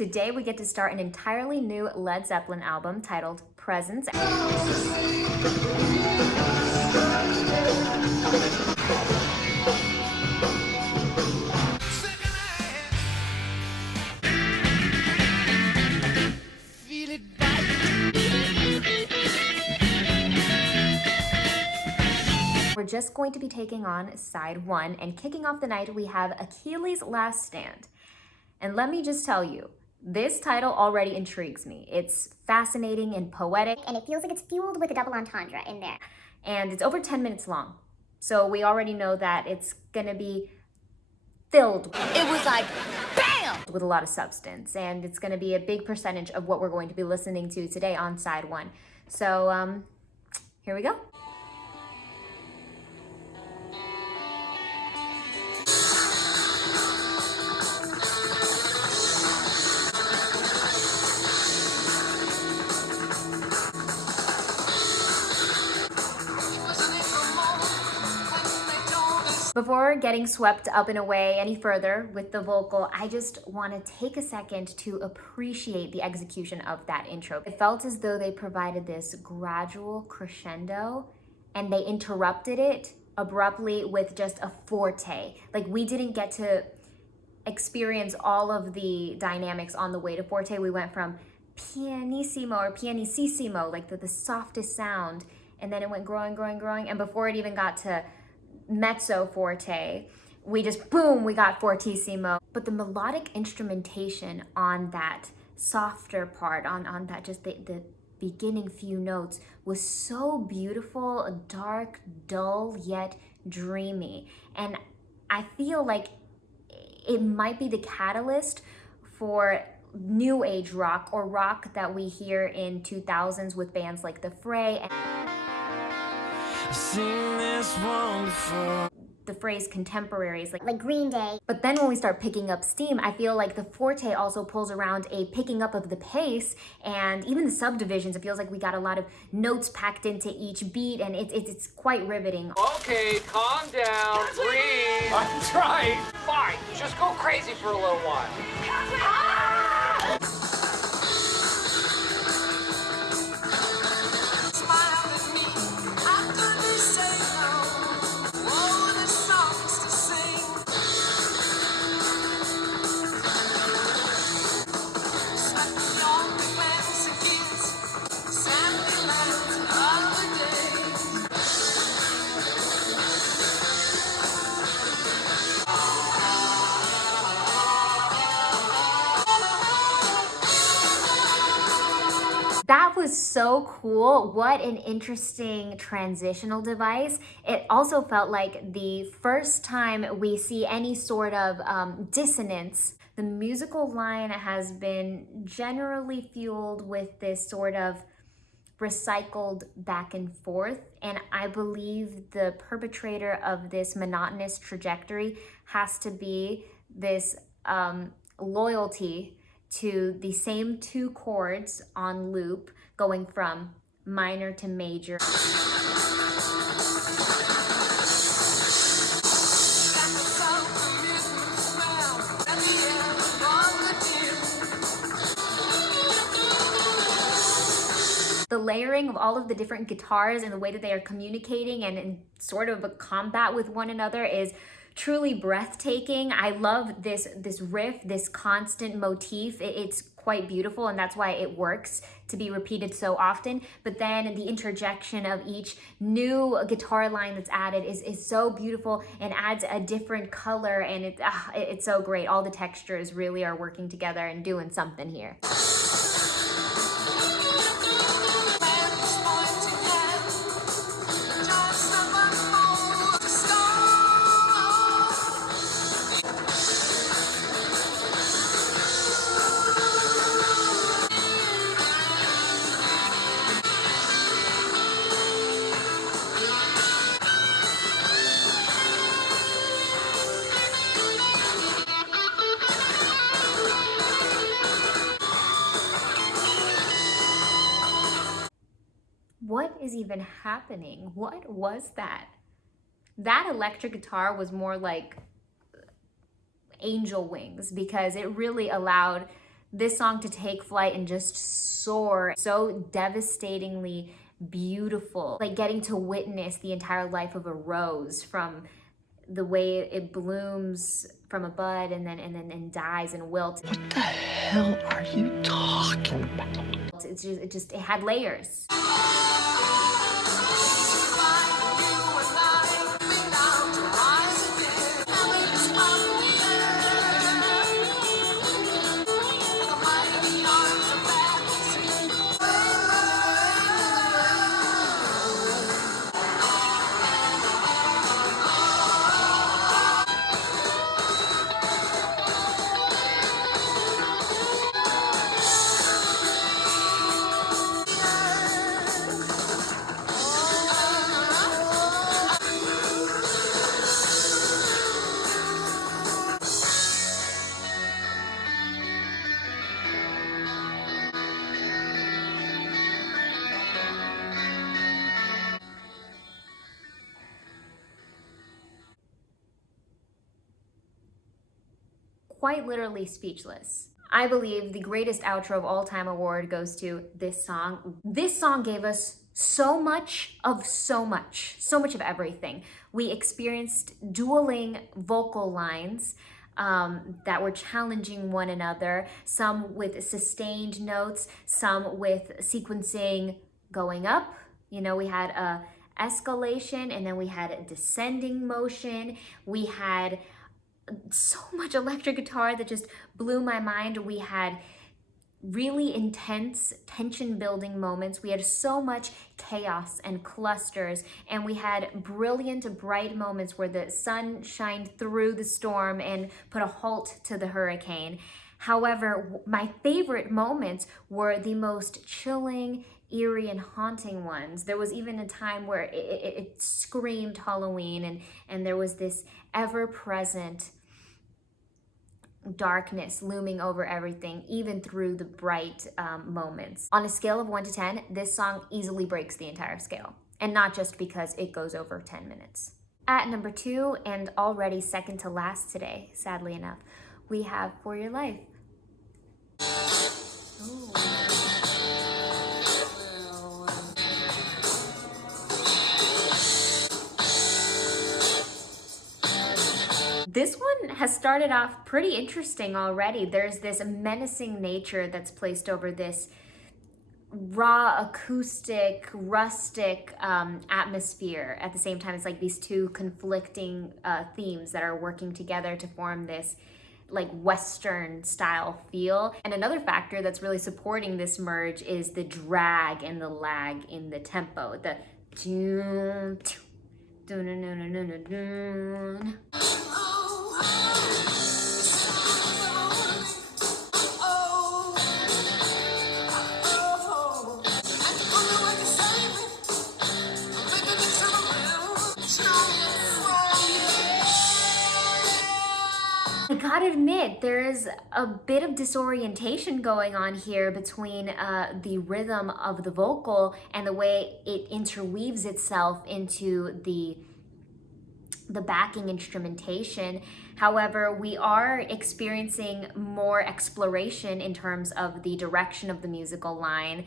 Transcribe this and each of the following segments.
Today we get to start an entirely new Led Zeppelin album titled Presence. We're just going to be taking on side one, and kicking off the night we have Achilles' Last Stand. And let me just tell you, this title already intrigues me. It's fascinating and poetic. And it feels like it's fueled with a double entendre in there. And it's over 10 minutes long. So we already know that it's gonna be filled. It was like, bam! With a lot of substance. And it's gonna be a big percentage of what we're going to be listening to today on side one. So here we go. Before getting swept up and away any further with the vocal, I just want to take a second to appreciate the execution of that intro. It felt as though they provided this gradual crescendo and they interrupted it abruptly with just a forte. Like, we didn't get to experience all of the dynamics on the way to forte. We went from pianissimo or pianissimo, like the softest sound, and then it went growing, and before it even got to mezzo forte, we just boom, we got fortissimo. But the melodic instrumentation on that softer part, on that just the beginning few notes, was so beautiful, dark, dull, yet dreamy. And I feel like it might be the catalyst for new age rock, or rock that we hear in 2000s with bands like The Fray. I've seen this one before. The phrase contemporaries, Like Green Day. But then when we start picking up steam, I feel like the forte also pulls around a picking up of the pace, and even the subdivisions, it feels like we got a lot of notes packed into each beat, and it's quite riveting. Okay, calm down, breathe. I'm trying. Fine, just go crazy for a little while. That was so cool. What an interesting transitional device. It also felt like the first time we see any sort of dissonance. The musical line has been generally fueled with this sort of recycled back and forth, and I believe the perpetrator of this monotonous trajectory has to be this loyalty to the same two chords on loop, going from minor to major. The layering of all of the different guitars and the way that they are communicating and in sort of a combat with one another is truly breathtaking. I love this riff, this constant motif. It's quite beautiful, and that's why it works to be repeated so often. But then the interjection of each new guitar line that's added is so beautiful and adds a different color, and it's so great. All the textures really are working together and doing something here. What is even happening? What was that? That electric guitar was more like angel wings, because it really allowed this song to take flight and just soar. So devastatingly beautiful. Like getting to witness the entire life of a rose, from the way it blooms from a bud and then dies and wilts. What the hell are you talking about? It had layers. Quite literally speechless. I believe the greatest outro of all time award goes to this song. This song gave us so much of everything. We experienced dueling vocal lines that were challenging one another, some with sustained notes, some with sequencing going up. You know, we had a escalation and then we had a descending motion. We had so much electric guitar that just blew my mind. We had really intense tension building moments. We had so much chaos and clusters, and we had brilliant, bright moments where the sun shined through the storm and put a halt to the hurricane. However, my favorite moments were the most chilling, eerie, and haunting ones. There was even a time where it screamed Halloween, and there was this ever-present darkness looming over everything, even through the bright moments. On a scale of 1 to 10, this song easily breaks the entire scale, and not just because it goes over 10 minutes. At number 2, and already second to last today, sadly enough, we have For Your Life. Ooh. This one has started off pretty interesting already. There's this menacing nature that's placed over this raw, acoustic, rustic atmosphere. At the same time, it's like these two conflicting themes that are working together to form this like Western style feel. And another factor that's really supporting this merge is the drag and the lag in the tempo. The dun, dun, dun, dun, dun, dun, dun. I gotta admit, there is a bit of disorientation going on here between the rhythm of the vocal and the way it interweaves itself into the backing instrumentation. However, we are experiencing more exploration in terms of the direction of the musical line,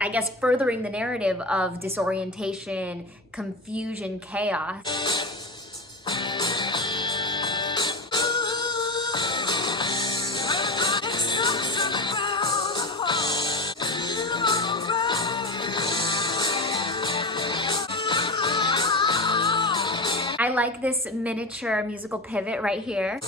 I guess furthering the narrative of disorientation, confusion, chaos. I like this miniature musical pivot right here.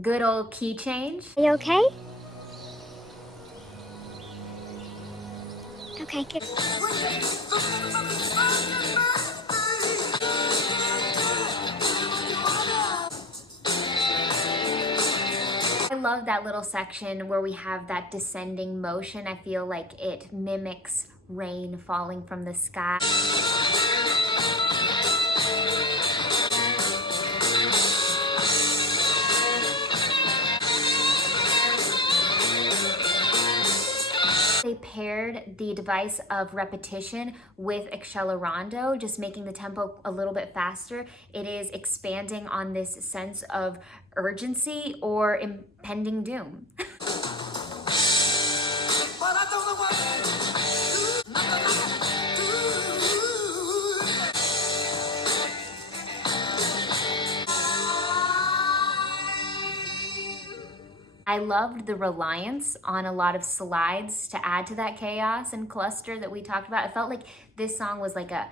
Good old key change. Are you okay? Okay, good. I love that little section where we have that descending motion. I feel like it mimics rain falling from the sky. they paired the device of repetition with accelerando, just making the tempo a little bit faster. It is expanding on this sense of urgency or impending doom. I loved the reliance on a lot of slides to add to that chaos and cluster that we talked about. It felt like this song was like a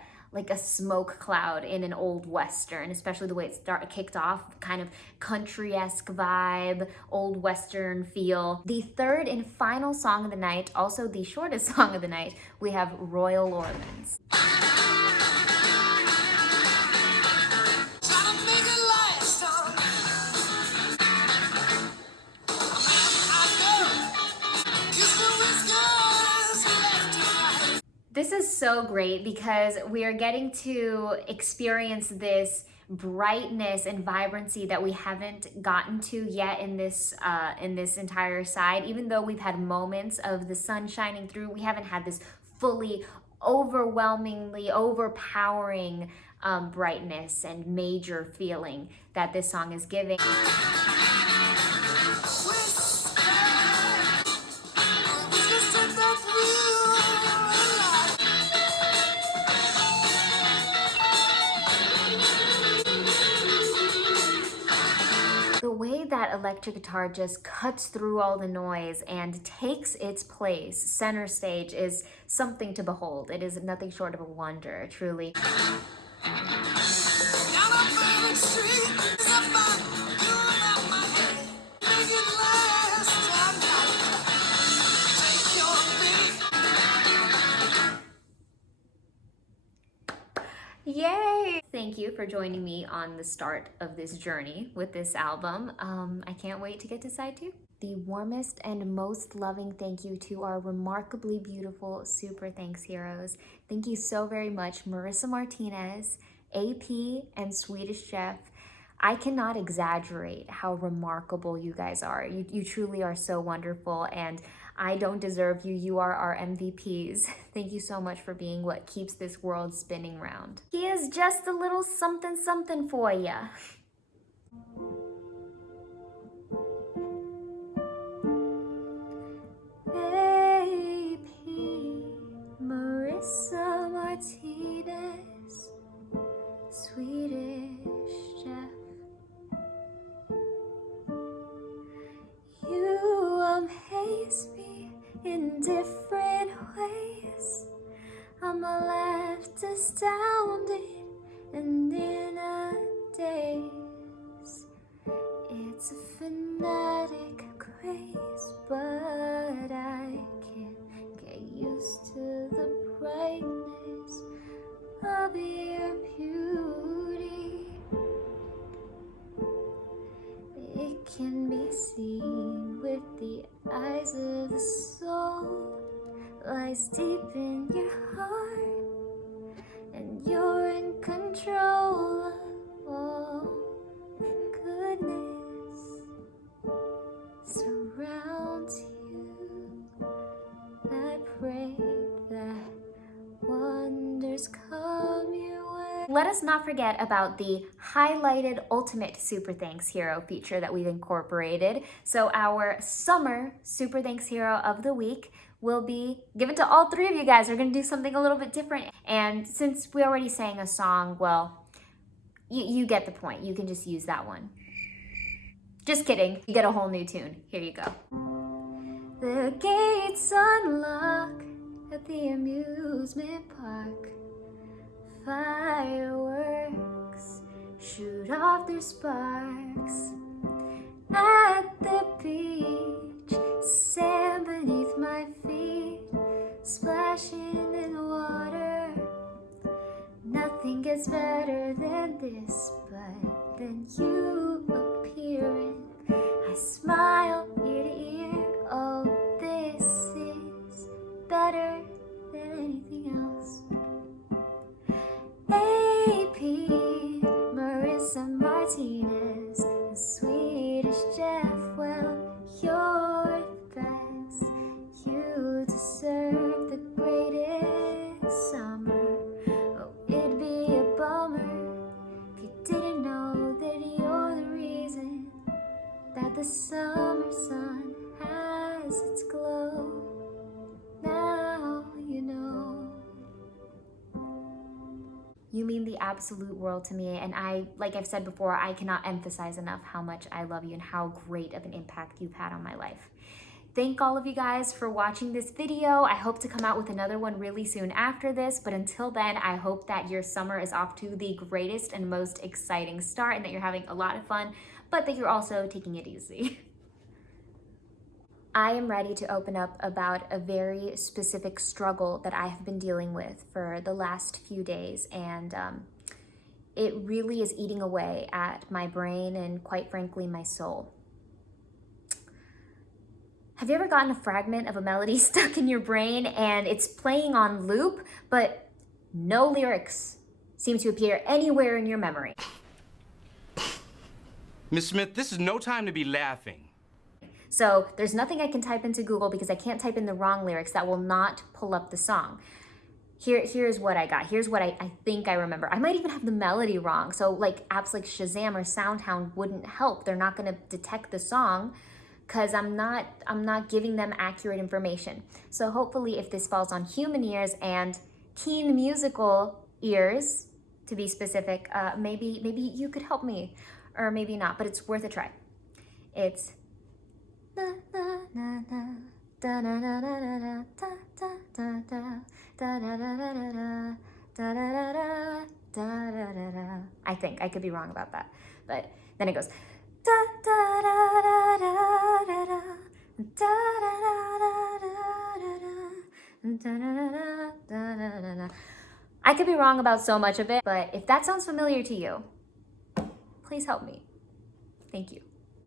smoke cloud in an old Western, especially the way it kicked off, kind of country-esque vibe, old Western feel. The third and final song of the night, also the shortest song of the night, we have Royal Orleans. This is so great because we are getting to experience this brightness and vibrancy that we haven't gotten to yet in this entire side. Even though we've had moments of the sun shining through, we haven't had this fully overwhelmingly overpowering brightness and major feeling that this song is giving. The way that electric guitar just cuts through all the noise and takes its place center stage is something to behold. It is nothing short of a wonder, truly. Yay! Thank you for joining me on the start of this journey with this album. I can't wait to get to side 2. The warmest and most loving thank you to our remarkably beautiful Super Thanks heroes. Thank you so very much, Marissa Martinez, AP, and Swedish Chef. I cannot exaggerate how remarkable you guys are. You truly are so wonderful, and I don't deserve you. You are our MVPs. Thank you so much for being what keeps this world spinning round. Here's just a little something something for ya. AP, Marissa Martinez, Swedish Chef. You amaze me in different ways. I'm left astounded and in a daze. It's a fanatic craze, but I can't get used to the brightness of your beauty. It can be seen with the eyes of the soul, lies deep in your heart, and you're in control of all the goodness surrounds you. I pray that wonders come your way. Let us not forget about the highlighted ultimate Super Thanks Hero feature that we've incorporated. So our summer Super Thanks Hero of the week will be given to all 3 of you guys. We're gonna do something a little bit different. And since we already sang a song, well, you get the point. You can just use that one. Just kidding, you get a whole new tune. Here you go. The gates unlock at the amusement park. Fireworks shoot off their sparks. At the beach, sand beneath my feet, splashing in water. Nothing gets better than this, but then you appearing. I smile ear to ear. Oh, this is better than anything else. AP, Marissa Martinez, and Swedish Chef. Well, you're the best. You deserve absolute world to me. And like I've said before, I cannot emphasize enough how much I love you and how great of an impact you've had on my life. Thank all of you guys for watching this video. I hope to come out with another one really soon after this, but until then, I hope that your summer is off to the greatest and most exciting start and that you're having a lot of fun, but that you're also taking it easy. I am ready to open up about a very specific struggle that I have been dealing with for the last few days, and it really is eating away at my brain and, quite frankly, my soul. Have you ever gotten a fragment of a melody stuck in your brain and it's playing on loop, but no lyrics seem to appear anywhere in your memory? Miss Smith, this is no time to be laughing. So there's nothing I can type into Google because I can't type in the wrong lyrics that will not pull up the song. Here's what I got. Here's what I think I remember. I might even have the melody wrong. So like apps like Shazam or SoundHound wouldn't help. They're not gonna detect the song because I'm not giving them accurate information. So hopefully if this falls on human ears and keen musical ears, to be specific, maybe you could help me, or maybe not, but it's worth a try. It's I think I could be wrong about that, but then it goes I could be wrong about so much of it, but if that sounds familiar to you, please help me. Thank you.